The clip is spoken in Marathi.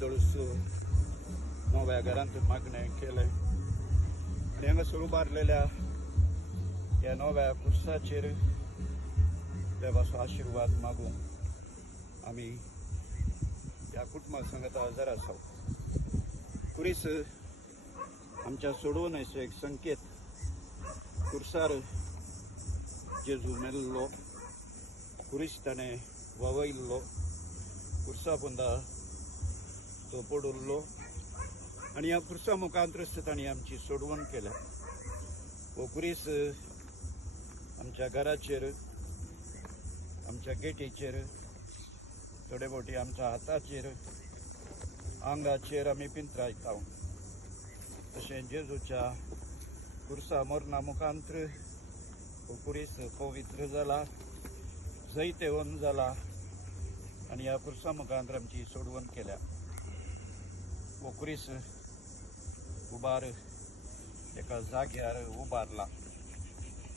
दळूस नव्या घरांत मागणें केलें आनी हांगासर उबारलेल्या ह्या नव्या कुर्साचेर देवाचो आशिर्वाद मागूंक आमी ह्या कुटुंबा सांगत हजर आसा. कुरीस आमच्या सोडवणेचो एक संकेत. कुर्सार जेजू मेल्लो, कुरीस ताणें ववयल्लो, कुर्सा पोंदा तो पडुल्लो आनी ह्या कुर्सा मुखांतरच तांणी आमची सोडवण केल्या. हो कुरीस आमच्या घराचेर, आमच्या गेटीचेर, थोडे फावटी आमच्या हाताचेर, आंगाचेर आमी पिंतरायता. तशें जेजूच्या कुर्सा मरणा मुखांतर हो कुरीस पवित्र जाला, जैतेवन जाला आनी ह्या कुर्सा मुखांतर आमची सोडवण केल्या. हो कुरीस उबार एका जाग्यार उबारला.